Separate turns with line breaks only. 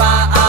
va a